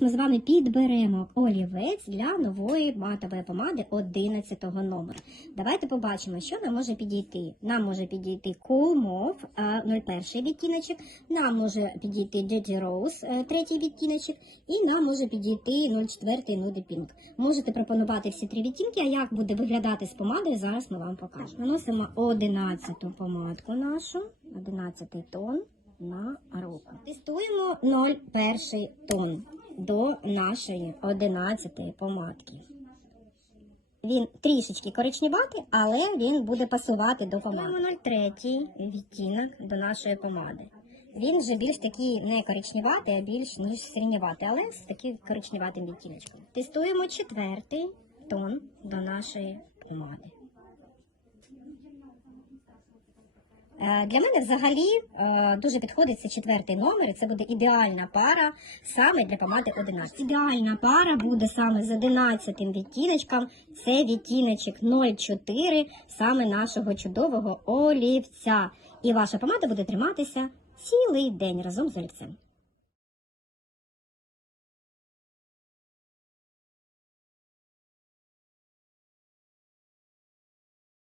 ми з вами підберемо олівець для нової матової помади 11 номера. Давайте побачимо, що нам може підійти. Нам може підійти Cool Mauve, е, 01 відтіночок, нам може підійти Dirty Rose, е, третій відтіночок, і нам може підійти 04 Nude Pink. Можете пропонувати всі три відтінки, а як буде виглядати з помадою, зараз ми вам покажемо. Наносимо 11 помадку нашу, 11 тон на руку. Тестуємо 0,1 тон до нашої 11 помадки. Він трішечки коричневатий, але він буде пасувати до помади. 0,3 відтінок до нашої помади. Він вже більш такий не коричневатий, а більш ніж сиренєватий, але з таким коричневатим відтіночком. Тестуємо четвертий тон до нашої помади. Для мене взагалі е, дуже підходить цей четвертий номер, і це буде ідеальна пара саме для помади 11. Ідеальна пара буде саме з 11 відтіночком. Це відтіночок 04, саме нашого чудового олівця. І ваша помада буде триматися цілий день разом з олівцем.